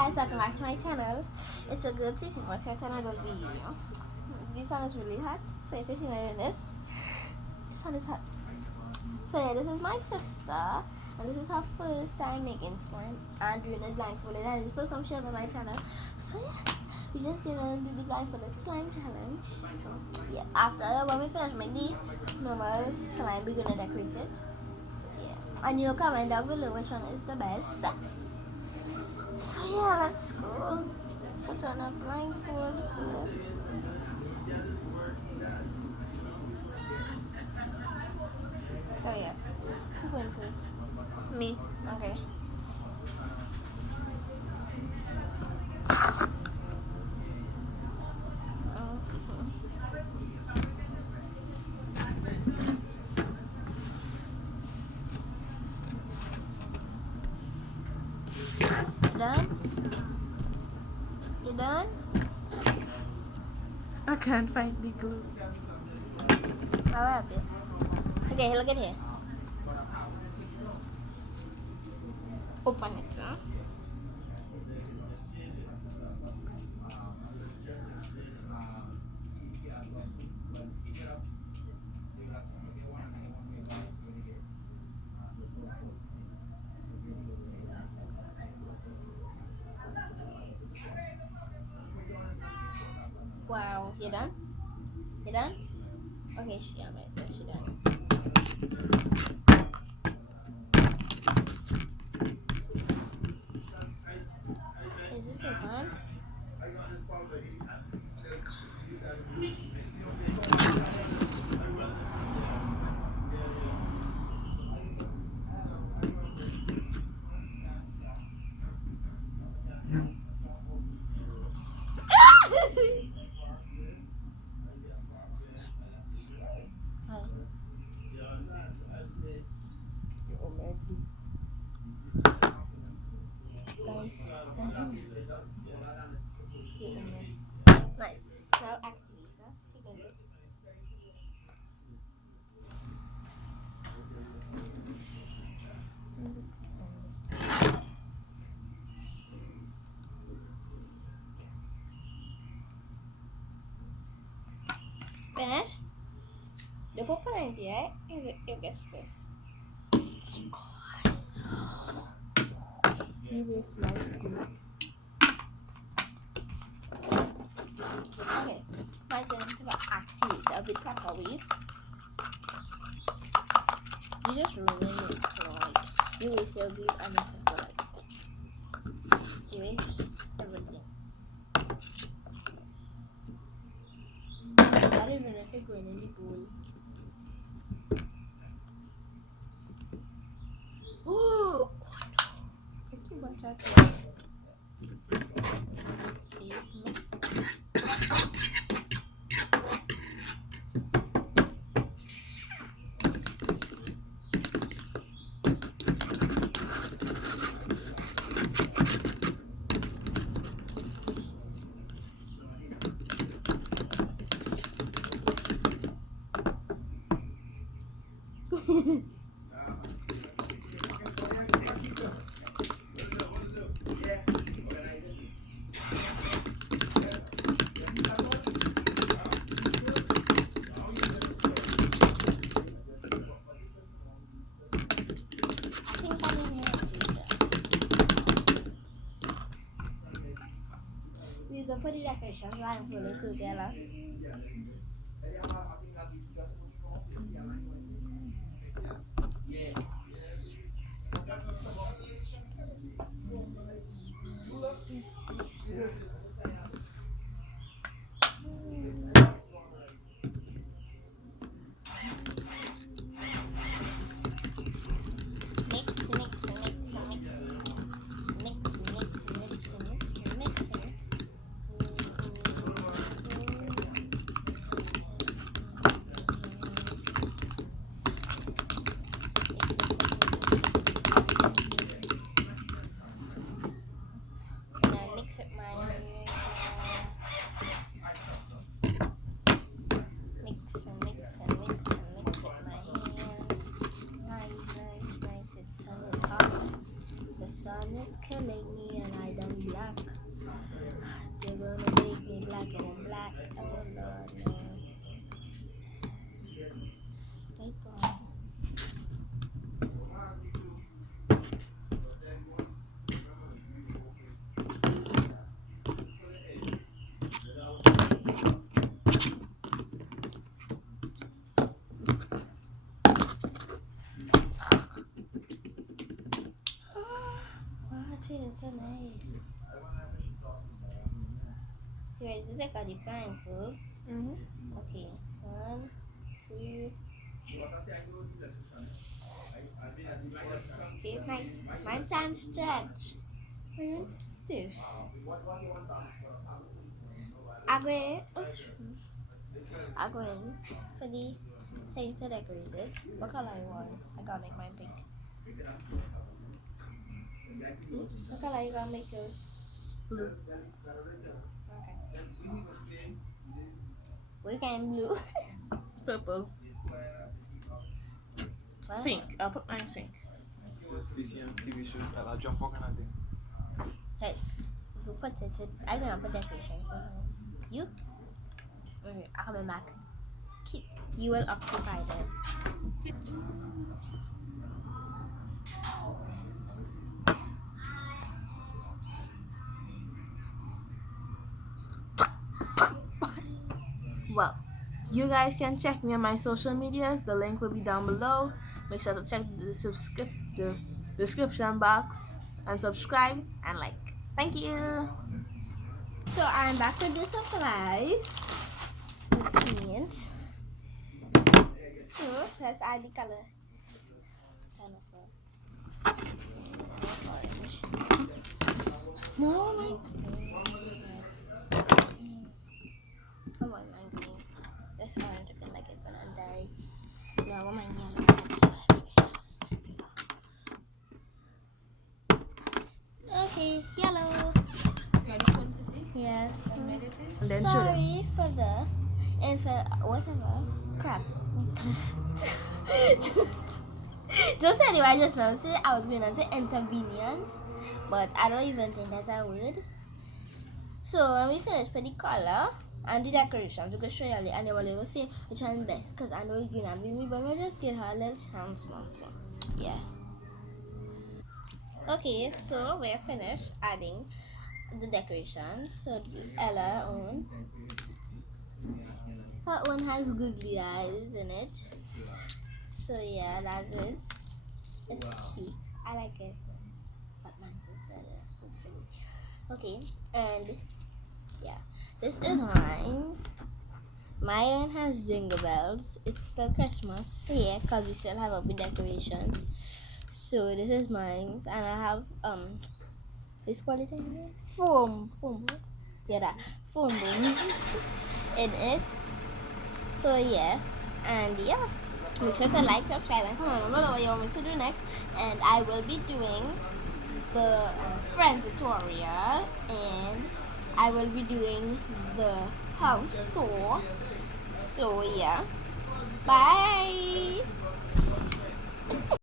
guys, welcome back to my channel. It's a good to see my another video. This sun is really hot, so if you see me doing this, the sun is hot. So yeah, this is my sister, and this is her first time making slime and doing it blindfolded, and it's the first time she on my channel. So yeah, we're just gonna do the blindfolded slime challenge. So yeah, after when we finish making the normal slime, we're gonna decorate it. So yeah, and you comment down below which one is the best. So yeah, let's go. Put on a blindfold first. So yeah, who going first? Me. Okay. Done? You done? I can't find the glue. How happy? Okay, look at here. Open it, huh? Wow, you done? You done? Okay, she done. Is this a gun? Nice. Nice. Now activate her. She can do. Finish? The pupilenti, right? You guessed it. You waste my glue. Okay, my turn to activate her the proper way. You just ruin it, so like you waste your glue and your stuff, so like you waste everything. I don't even know if you're going in the bowl. Ooh! Thank you, watch out. Okay, mix. You can put the decorations blindfolded together. nice. You ready to take out the blindfold? Okay. 1, 2, 3. Okay, nice. My time stretch. It's stiff. I go in. I go in for the thing to decorate it. What color you want? I gotta make mine pink. What color you gonna make yours? Blue. Okay. We can blue. Purple. What? Pink. I'll put mine pink. This is TV show. I'll jump on and thing. Hey, you put it with. I don't put decorations on it. You? Okay, I'll come back. Keep. You will occupy it. Well, you guys can check me on my social medias. The link will be down below. Make sure to check the description box and subscribe and like. Thank you. So I'm back with the surprise. The paint. So let's add the color. Kind of orange. No, mine's green. I want mine green. This orange looking like it's gonna die. No, I want mine yellow. Okay, yellow. Yes. And then show them. Sorry for the whatever crap. Just anyway, I just now say I was going to say inconvenience, but I don't even think that's a word. So when we finish with the color and the decorations, we can show you and then we'll see which one is best. Cause I know you're gonna be me, but we'll just give her a little chance now. So yeah. Okay, so we're finished adding the decorations. So Ella own. Her one has googly eyes in it. So yeah, that's it. It's cute. I like it. But mine's is better, hopefully. Okay, and yeah. This is mine's. Mine has jingle bells. It's still Christmas here because we still have a big decoration. So this is mine, and I have this quality foam, yeah, that foam in it. So yeah, and yeah, make sure to like, subscribe, and comment down below what you want me to do next. And I will be doing the friend tutorial, and I will be doing the house tour. So yeah, bye.